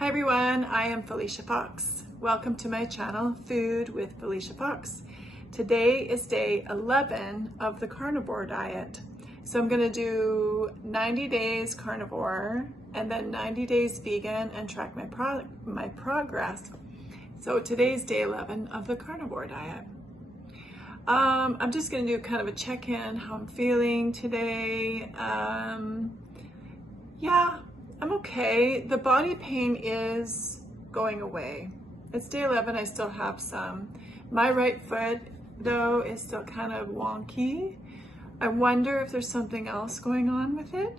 Hi everyone, I am Felicia Fox. Welcome to my channel, Food with Felicia Fox. Today is day 11 of the carnivore diet. So I'm gonna do 90 days carnivore and then 90 days vegan and track my progress. So today's day 11 of the carnivore diet. I'm just gonna do kind of a check-in, how I'm feeling today. Yeah, I'm okay. The body pain is going away. It's day 11, I still have some. My right foot, though, is still kind of wonky. I wonder if there's something else going on with it.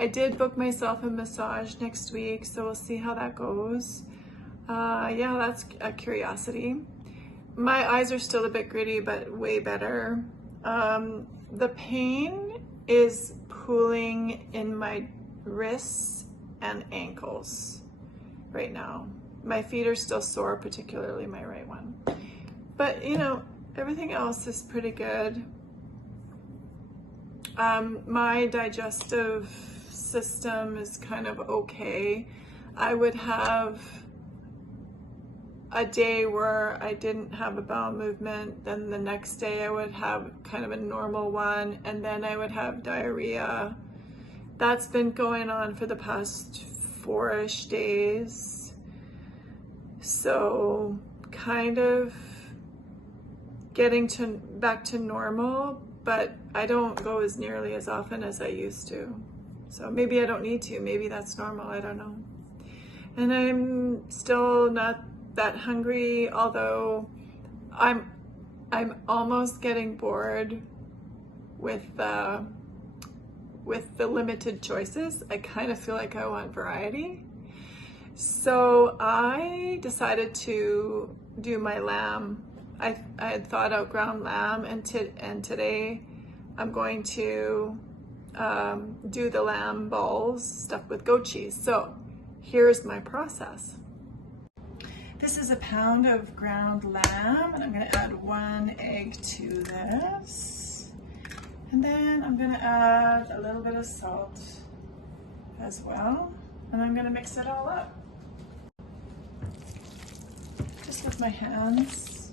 I did book myself a massage next week, so we'll see how that goes. Yeah, that's a curiosity. My eyes are still a bit gritty, but way better. The pain is pooling in my wrists and ankles right now. My feet are still sore, particularly my right one. But you know, everything else is pretty good. My digestive system is kind of okay. I would have a day where I didn't have a bowel movement, then the next day I would have kind of a normal one, and then I would have diarrhea. That's been going on for the past 4-ish days. So kind of getting back to normal, but I don't go as nearly as often as I used to. So maybe I don't need to, maybe that's normal, I don't know. And I'm still not that hungry, although I'm almost getting bored with the limited choices. I kind of feel like I want variety. So I decided to do my lamb. I had thought out ground lamb, and today I'm going to do the lamb balls stuffed with goat cheese. So here's my process. This is a pound of ground lamb, and I'm going to add 1 egg to this. And then I'm going to add a little bit of salt as well. And I'm going to mix it all up. Just with my hands,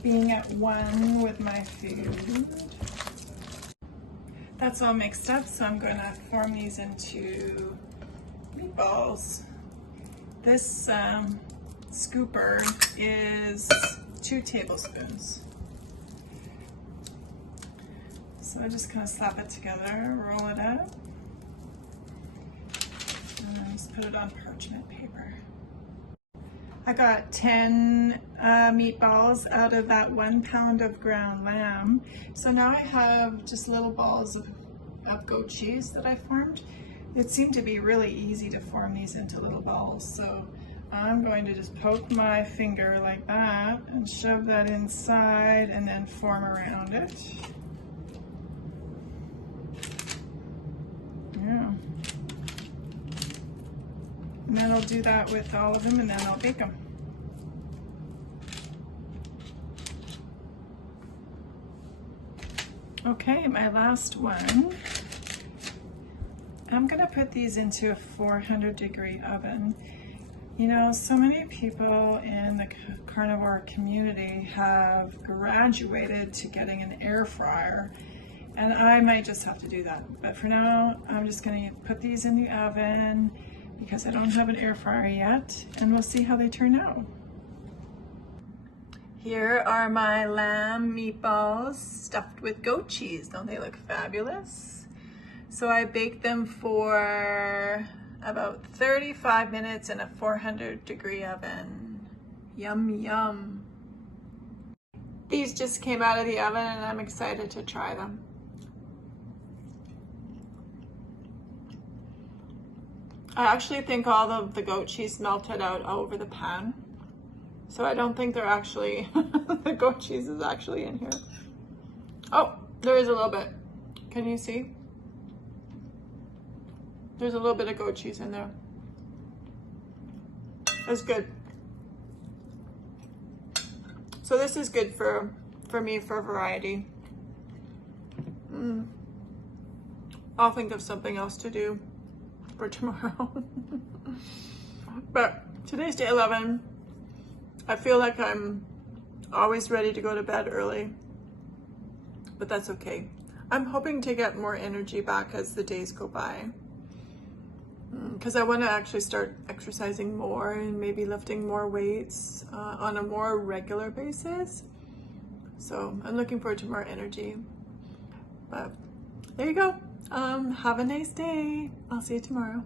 being at one with my food. That's all mixed up, so I'm going to form these into meatballs. This scooper is 2 tablespoons. So I just kind of slap it together, roll it up, and just put it on parchment paper. I got 10 meatballs out of that 1 pound of ground lamb. So now I have just little balls of goat cheese that I formed. It seemed to be really easy to form these into little balls. So I'm going to just poke my finger like that and shove that inside and then form around it. Yeah. And then I'll do that with all of them, and then I'll bake them. Okay, my last one. I'm gonna put these into a 400-degree oven. You know, so many people in the carnivore community have graduated to getting an air fryer, and I might just have to do that. But for now, I'm just gonna put these in the oven because I don't have an air fryer yet, and we'll see how they turn out. Here are my lamb meatballs stuffed with goat cheese. Don't they look fabulous? So I baked them for about 35 minutes in a 400-degree oven. Yum, yum. These just came out of the oven and I'm excited to try them. I actually think all of the goat cheese melted out over the pan. So I don't think they're actually, the goat cheese is actually in here. Oh, there is a little bit. Can you see? There's a little bit of goat cheese in there. That's good. So this is good for me for variety. I'll think of something else to do for tomorrow. But today's day 11. I feel like I'm always ready to go to bed early, but that's okay. I'm hoping to get more energy back as the days go by, because I want to actually start exercising more and maybe lifting more weights on a more regular basis. So I'm looking forward to more energy. But there you go. Have a nice day. I'll see you tomorrow.